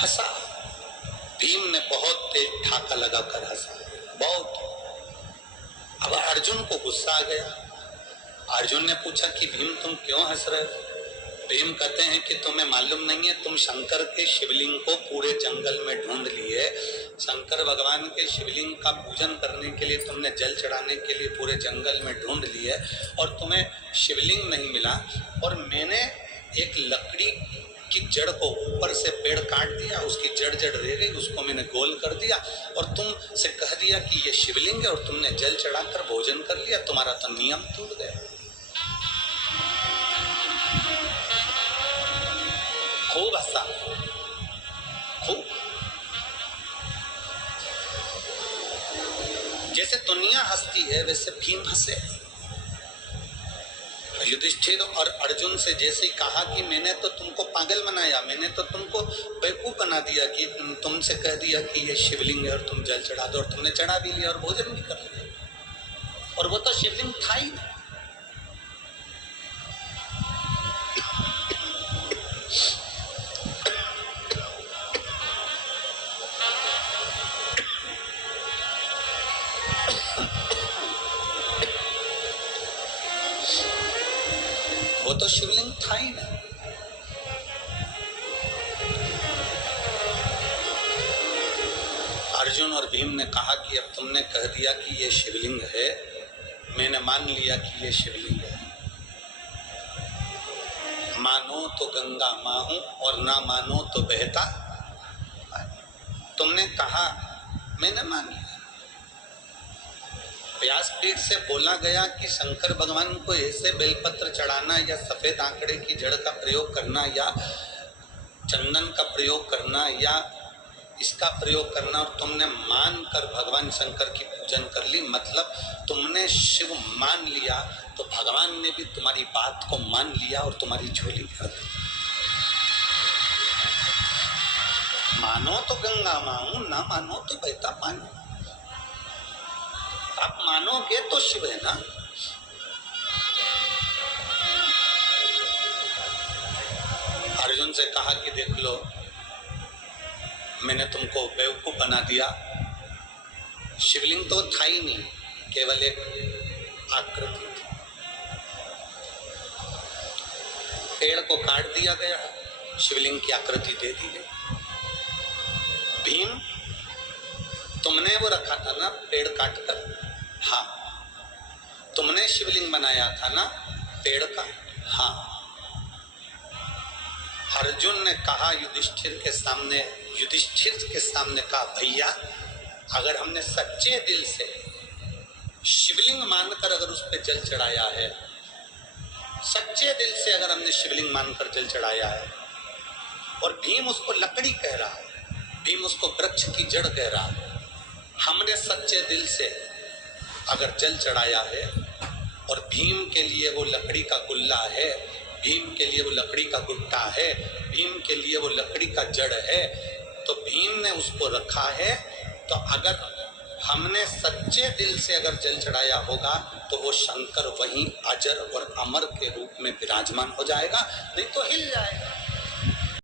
हंसा। भीम ने बहुत तेज ठाका लगाकर हंसा, बहुत। अब अर्जुन को गुस्सा आ गया। अर्जुन ने पूछा कि भीम तुम क्यों हंस रहे हो? भीम कहते हैं कि तुम्हें मालूम नहीं है, तुम शंकर के शिवलिंग को पूरे जंगल में ढूंढ लिए। शंकर भगवान के शिवलिंग का पूजन करने के लिए तुमने जल चढ़ाने के लिए पूरे जंगल में ढूंढ लिए और तुम्हें शिवलिंग नहीं मिला। और मैंने एक लकड़ी की जड़ को ऊपर से पेड़ काट दिया, उसकी जड़ रह गई, उसको मैंने गोल कर दिया और तुम से कह दिया कि ये शिवलिंग है और तुमने जल चढ़ाकर भोजन कर लिया। तुम्हारा तो नियम टूट गया। खूब हंसा, खूब। जैसे दुनिया हंसती है वैसे भीम हंसे। युधिष्ठिर और अर्जुन से जैसे ही कहा कि मैंने तो तुमको पागल बनाया, मैंने तो तुमको बेवकूफ बना दिया कि तुमसे कह दिया कि ये शिवलिंग है और तुम जल चढ़ा दो, और तुमने चढ़ा भी लिया और भोजन भी कर लिया, और वो तो शिवलिंग था ही नहीं। वो तो शिवलिंग था ही नहीं। अर्जुन और भीम ने कहा कि अब तुमने कह दिया कि ये शिवलिंग है, मैंने मान लिया कि ये शिवलिंग है। मानो तो गंगा मां हूं और ना मानो तो बहता। तुमने कहा, मैंने मान लिया। व्यासपीठ से बोला गया कि शंकर भगवान को ऐसे बेलपत्र चढ़ाना या सफेद आंकड़े की जड़ का प्रयोग करना या चंदन का प्रयोग करना या इसका प्रयोग करना, और तुमने मानकर भगवान शंकर की पूजन कर ली। मतलब तुमने शिव मान लिया तो भगवान ने भी तुम्हारी बात को मान लिया और तुम्हारी झोली भर दी। मानो तो गंगा मां, ना मानो तो बहता पानी। आप मानोगे तो शिव है ना। अर्जुन से कहा कि देख लो, मैंने तुमको बेवकूफ बना दिया। शिवलिंग तो था ही नहीं, केवल एक आकृति थी। पेड़ को काट दिया गया, शिवलिंग की आकृति दे दी गई। भीम, तुमने वो रखा था ना पेड़ काट कर? हाँ। तुमने शिवलिंग बनाया था ना पेड़ का? हाँ। अर्जुन ने कहा युधिष्ठिर के सामने कहा, भैया अगर हमने सच्चे दिल से शिवलिंग मानकर अगर उस पर जल चढ़ाया है, सच्चे दिल से अगर हमने शिवलिंग मानकर जल चढ़ाया है, और भीम उसको लकड़ी कह रहा है, भीम उसको वृक्ष की जड़ कह रहा है, हमने सच्चे दिल से अगर जल चढ़ाया है और भीम के लिए वो लकड़ी का गुल्ला है, भीम के लिए वो लकड़ी का गुट्टा है, भीम के लिए वो लकड़ी का जड़ है, तो भीम ने उसको रखा है। तो अगर हमने सच्चे दिल से अगर जल चढ़ाया होगा तो वो शंकर वहीं अजर और अमर के रूप में विराजमान हो जाएगा, नहीं तो हिल जाएगा।